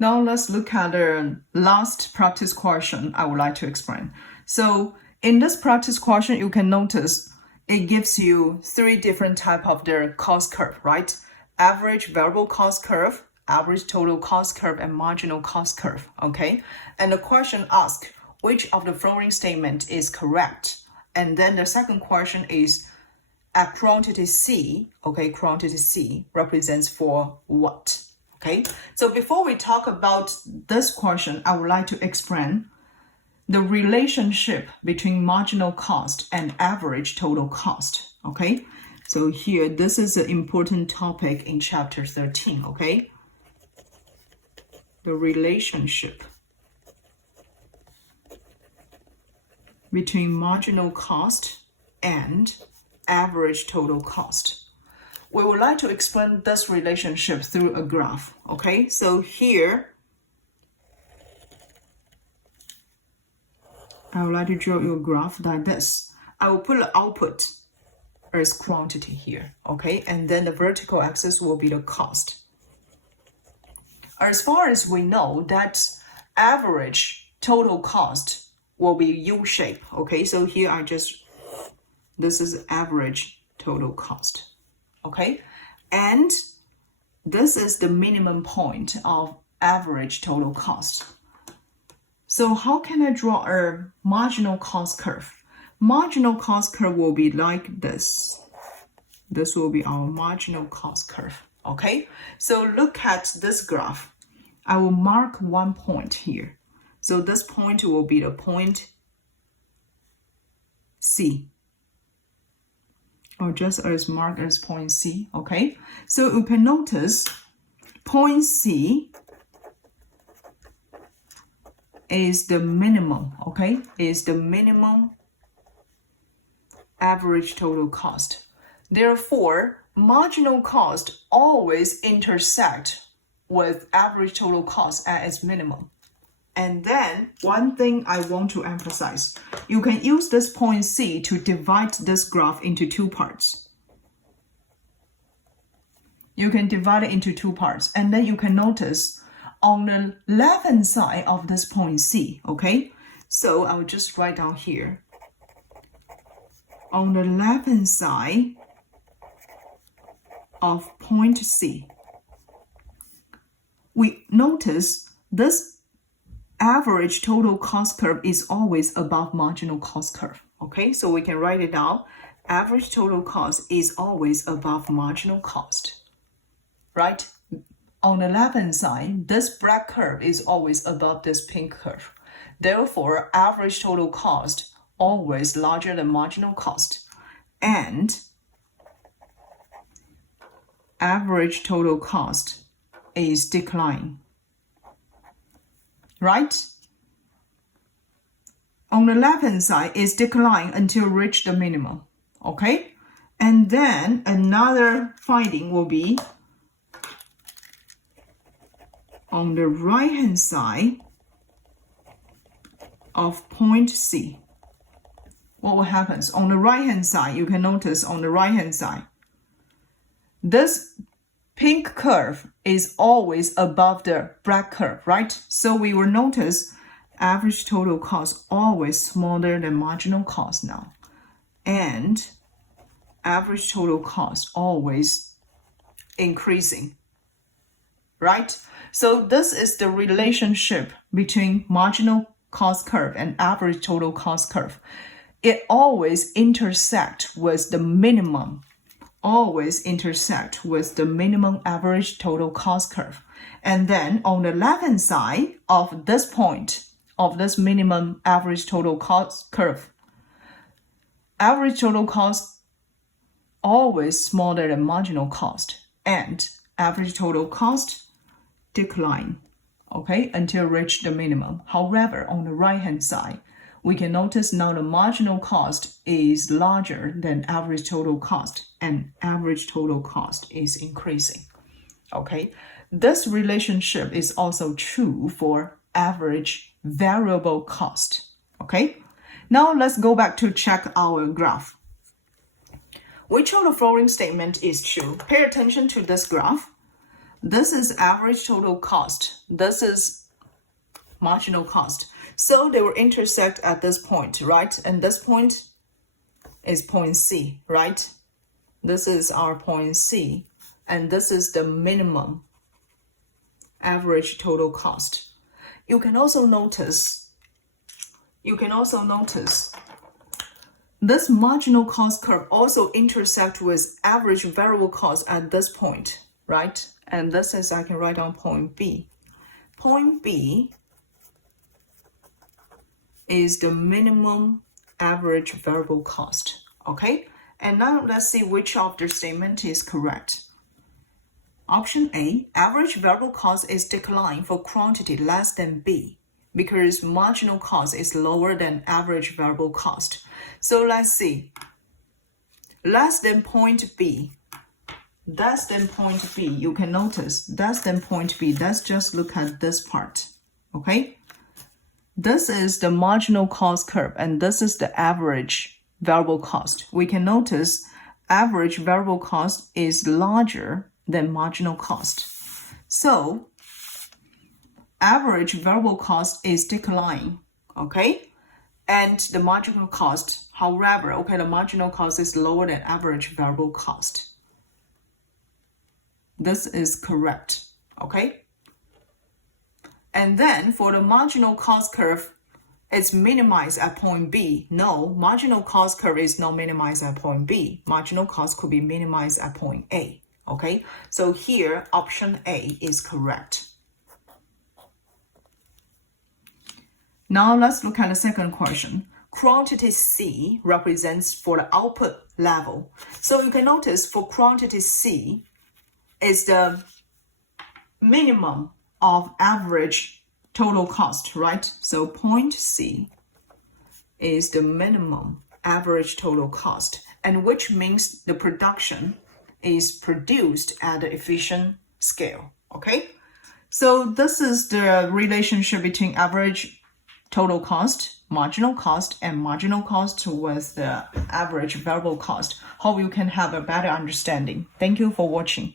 Now let's look at the last practice question I would like to explain. So in this practice question, you can notice it gives you three different types of the cost curve, right? Average variable cost curve, average total cost curve, and marginal cost curve, okay? And the question asks, which of the following statement is correct? And then the second question is, a quantity C, okay, quantity C represents for what? Okay, so before we talk about this question, I would like to explain the relationship between marginal cost and average total cost. Okay, so here, this is an important topic in chapter 13. Okay, the relationship between marginal cost and average total cost. We would like to explain this relationship through a graph, okay? So here, I would like to draw you a graph like this. I will put the output as quantity here, okay? And then the vertical axis will be the cost. As far as we know, that average total cost will be U-shape, okay? So here this is average total cost. Okay, and this is the minimum point of average total cost. So how can I draw a marginal cost curve? Marginal cost curve will be like this. This will be our marginal cost curve. Okay, so look at this graph. I will mark one point here. So this point will be the point C. Or just as marked as point C, okay? So you can notice point C is the minimum, okay? Is the minimum average total cost. Therefore, marginal cost always intersect with average total cost at its minimum. And then one thing I want to emphasize, you can use this point C to divide this graph into two parts. You can divide it into two parts. And then you can notice on the left-hand side of this point C, okay? So I'll just write down here. On the left-hand side of point C, we notice this average total cost curve is always above marginal cost curve. Okay, so we can write it down. Average total cost is always above marginal cost, right? On the left-hand side, this black curve is always above this pink curve. Therefore, average total cost always larger than marginal cost. And average total cost is declining. Right? On the left-hand side, it's decline until reach the minimum. Okay? And then another finding will be on the right-hand side of point C. What will happen? On the right-hand side, you can notice on the right-hand side, this pink curve is always above the black curve, right? So we will notice average total cost always smaller than marginal cost now. And average total cost always increasing, right? So this is the relationship between marginal cost curve and average total cost curve. It always intersects with the minimum average total cost curve. And then on the left-hand side of this point, of this minimum average total cost curve, average total cost always smaller than marginal cost, and average total cost decline, okay, until reach the minimum. However, on the right-hand side, we can notice now the marginal cost is larger than average total cost, and average total cost is increasing. Okay, this relationship is also true for average variable cost. Okay, now let's go back to check our graph. Which of the following statement is true? Pay attention to this graph. This is average total cost. This is marginal cost. So they will intersect at this point, right? And this point is point C, right? This is our point C. And this is the minimum average total cost. You can also notice this marginal cost curve also intersect with average variable cost at this point, right? And this is, I can write down point B. Point B is the minimum average variable cost, okay? And now let's see which of the statement is correct. Option A, average variable cost is decline for quantity less than B because marginal cost is lower than average variable cost. So let's see. Less than point B. Less than point B. You can notice less than point B. Let's just look at this part, okay? This is the marginal cost curve, and this is the average variable cost. We can notice average variable cost is larger than marginal cost. So average variable cost is declining, okay? And the marginal cost, however, okay, the marginal cost is lower than average variable cost. This is correct, okay? And then for the marginal cost curve, it's minimized at point B. No, marginal cost curve is not minimized at point B. Marginal cost could be minimized at point A. Okay, so here option A is correct. Now let's look at the second question. Quantity C represents for the output level. So you can notice for quantity C is the minimum of average total cost, right? So point C is the minimum average total cost, and which means the production is produced at the efficient scale, okay? So this is the relationship between average total cost, marginal cost, and marginal cost with the average variable cost. Hope you can have a better understanding. Thank you for watching.